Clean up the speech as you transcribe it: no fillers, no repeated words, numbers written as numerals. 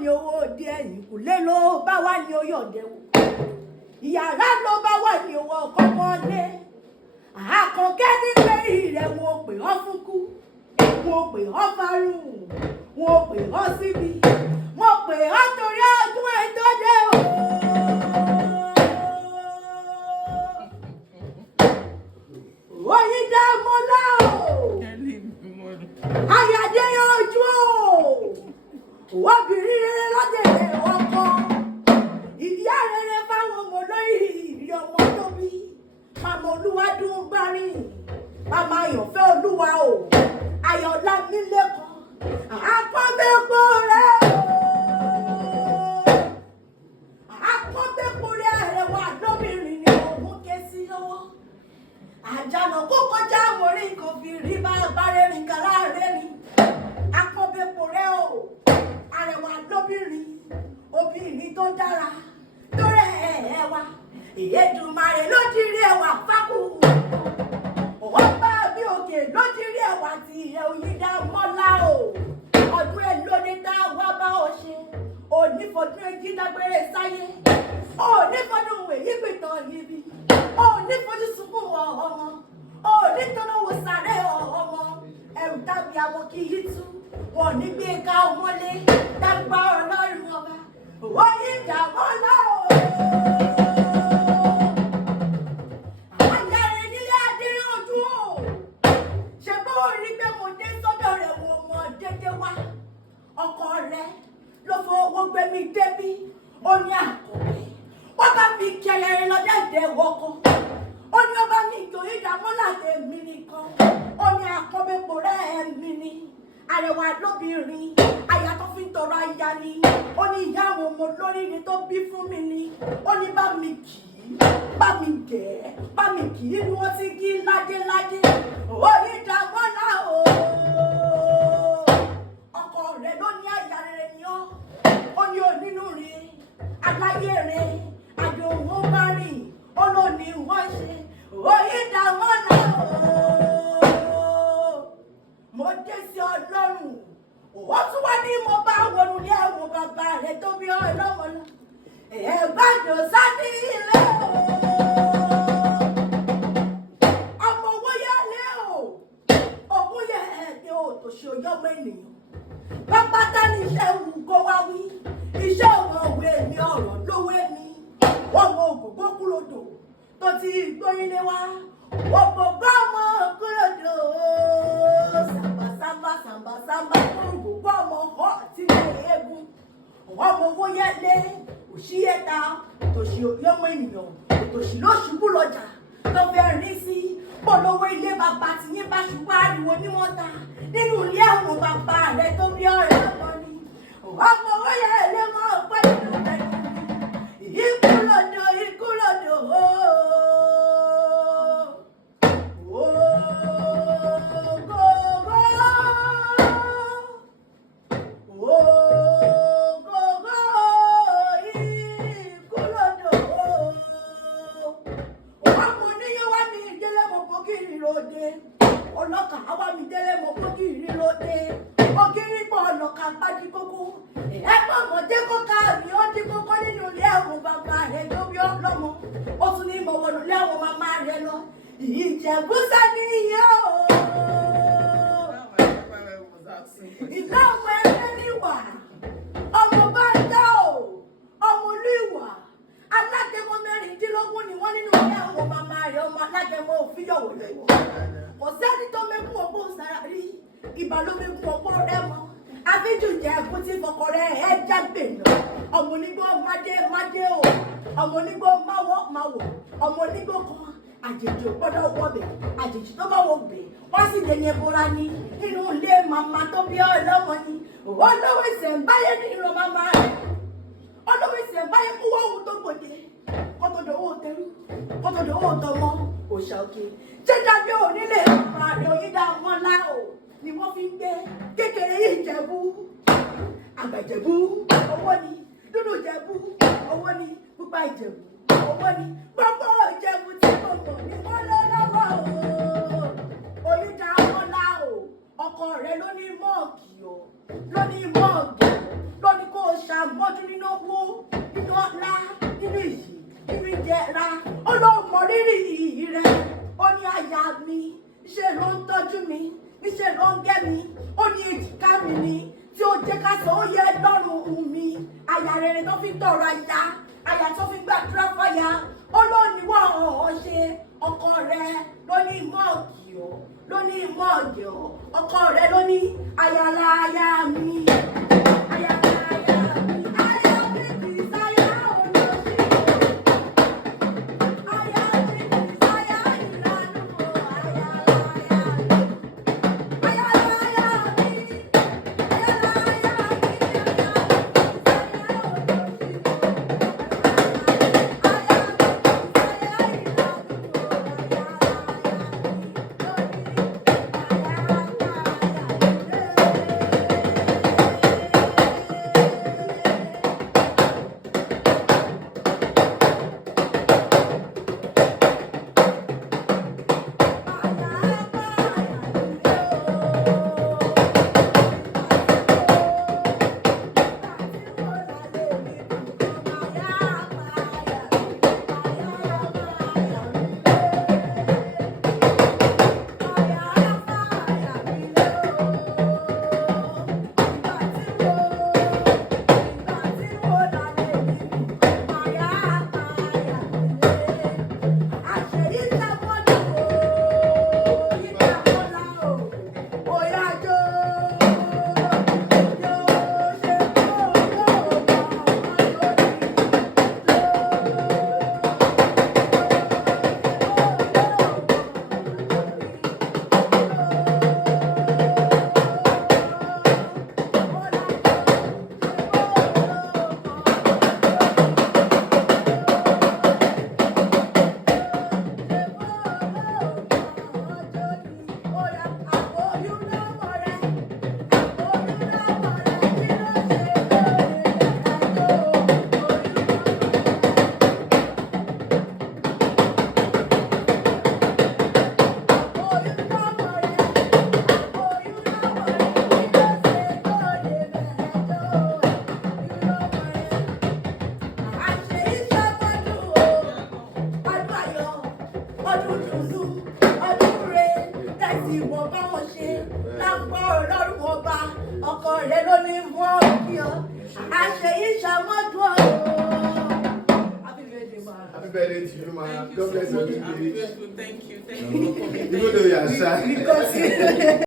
ní owó òde ẹ̀yìn kò lé ló bá wà ní oyè ọ̀dẹ̀ wò ìyàrá ló bá wà ní owó ọkọ̀ lé àkànkẹ́ nílé rẹ̀ wọn ò pè ọ́ fún kú wọn ò pè ọ́ fárùn wọn ò pè ọ́ síbi wọn ò pè ọ́ torí ọdún ẹ̀ tó dé o. Oyindamola o ayáde yanjú o obìnrin rere lọ́dẹ̀dẹ̀ ọkọ ìyá rere fáwọn ọmọ lórí ìrì ọmọ tó bí màmá olúwadún gbárin màmá àyànfẹ́ olúwa o ayọ̀lá nílẹ̀kọ́ àpọ́nbẹ́pọ̀ rẹ̀ o àpọ́nbẹ́pọ̀ rẹ̀ wà lóbìnrin ni òun ké sí lọ́wọ́ àjànà kó kọjá mórí nǹkan fi rí bá bárẹ̀ rìn kan láàárẹ̀ ni àpọ́nbẹ́pọ̀ rẹ̀ o arẹwà lóbìnrin obìnrin tó dára tó rẹ̀ ẹ̀wà Èdùmàrè ló ti rí ẹwà fákù ọba bí òkè ló ti rí ẹwà tí ìyẹn Oyindamola o ọdún ẹ lóde tá a wá bá ọ ṣe onífọdún ẹjí dágbére sáyé onífọdún èyí pìtàn yìí onífojú sunkún ọmọ onítọ́nàwó sáré ọmọ ẹrù tàbí àwọn kì í tú wọn ní gbé ká ọmọlé dágbà Ọlọ́run ọba Oyindamola o. Ọkọ rẹ̀ ló fowó gbé mi débí ó ní àkọ́bí wọ́n bá mi kí ayẹyẹ lọ́jọ́ ìdẹ́wọ́kọ́ ó ní ọba mi Oyindamola tèmi nìkan ó ní àkọ́bẹ́pọ̀ rẹ̀ mi ni arẹwà lóbìnrin aya tó fi ń tọrọ aya ni ó ní ìyá àwọn ọmọ lórí ni tó bí fún mi ni ó ní bá mi kì í bá mi gẹ̀ bá mi kì í ni wọ́n ti kí ládéládé Oyindamola o. Rẹ̀ ló ní àyà rere ni ọ́ ó ní onínú rẹ̀ aláyé rẹ̀ àdéhùn bá rìn ó ló ní wọ́n ṣe Oyindamola mo dé sí Ọlọ́run ó tún wá ní mo bá wọnú ní ẹ̀wọ̀n bàbá rẹ̀ tó bí ọlọ́mọ lọ Egbado sáni ilé ọmọ owó yálé o ògùn yẹ ẹ̀ẹ́dẹ́ òtòṣì òyọ́mọ ènìyàn pápátá ní iṣẹ́ wù kó wá wí iṣẹ́ ọmọ òwe mi ọ̀rọ̀ lówó mi ọmọ ògògbó kúròdò tó ti gbórílé wá ògògbó ọmọ kúròdò sàmbàsàmbà ògògbó ọmọ ọ̀ tí lè eégún ọmọ owó yẹlé òṣìyẹta òtòṣì òyọmọ ènìyàn òtòṣì ló ṣubú lọ́jà tó fẹ́ rí sí polówó ilé bàbá tí yín bá ṣubú ariwo ní wọ́n ta nínú ilé àwọn bàbá rẹ̀ tó bí ọ̀rẹ́ ọmọ ni ọmọ owó yẹ ilé mọ́ ọpẹ́ nínú rẹ̀ ikú lọ́dọ̀ ọlọ́kà àwa mi délé mo kó kí ìrí lóde ògiri pọ̀ ọlọ́kà pàdé kókó ẹgbẹ́ ọmọdé kóká mi ó dín kókó nínú ilé àwọn bàbá rẹ̀ tó bí ọlọ́mọ ó tún ní mo wọnú ilé àwọn màmá rẹ̀ lọ Ìjẹ̀bú sani yẹ o ìlà ọmọ ẹgbẹ́ níwà ọmọ bá dá o ọmọ olú ìwà alágẹmọ mẹ́rìndínlógún ni wọ́n nínú ilé àwọn màmá rẹ̀ ọmọ alágẹmọ òfin yọ̀wọ̀ lẹ́wọ̀ kò sẹ́ni tó mẹ́kún ọgbọ́n sára rí ìbá ló mẹ́kún ọgbọ́n rẹ̀ mọ́ àfíjù jẹ́ ẹ̀kún tí fọkọ rẹ̀ ẹ̀ jágbe lọ ọmọ onígbó mádé o ọmọ onígbó máwọ̀ ọmọ onígbó kan àjèjì ò gbọ́dọ̀ wọ̀bẹ̀ àjèjì tó bá wọ̀bẹ̀ wọ́n sì lè yẹn bóra ní inú ilé màmá tó bí ọlọ́mọ ni olówó ìṣẹ̀ǹbáyé ní ìran màmá rẹ̀ olówó ìṣẹ̀ǹbáyé kú wọ́wọ́ tó gbòde kọ́tọ̀dọ̀wọ́ tẹrú kọ́tọ̀dọ̀wọ́ tọmọ òṣà òkè jẹ́jáde onílé ààrẹ Oyindamola o ni wọ́n fi ń gbé kékeré Ìjẹ̀bú àgbà Ìjẹ̀bú owó ni dúdú Ìjẹ̀bú owó ni pupa Ìjẹ̀bú owó ni gbogbo Ìjẹ̀bú tí mo mọ̀ ní wọ́n lọ́wọ́ o Oyindamola o ọkọ rẹ ló ní mọ́ọ̀gì o ló ní mọ́ọ̀gì ló ní kó o ṣá gbọ́dún nínú owó nínú ọlá nínú ìyì nínú ìdẹ̀ra Ọlọ́run mọ rírì rẹ̀ ó ní àyà mi ṣe ló ń tọ́jú mi níṣẹ́ ló ń gẹ́ mi ó ní èjìká mi ni tí ó jẹ́ ká sọ ó yẹ lọ́rùn mi àyà rere tó fi tọrọ àyà tó fi gbàdúrà fàyà ó ló ní wọ́n ṣe ọkọ rẹ ló ní mọ́ọ̀gì ọ́ ló ní mọ́ọ̀gì ọ́ ọkọ rẹ ló ní àyàlá àyà mi àyàlá àyà mi àyà mi kì í sáyà olóṣì àyà mi kì í sáyà ìlànà àyàlá àyà mi. Ọkọ rẹ ló ní wọ́n kí ọ àṣeyí ṣàmọ́dún ọ̀rọ̀. Happy birthday to you, man. God bless you. Thank you. Thank you for coming. Even though you are shy. Because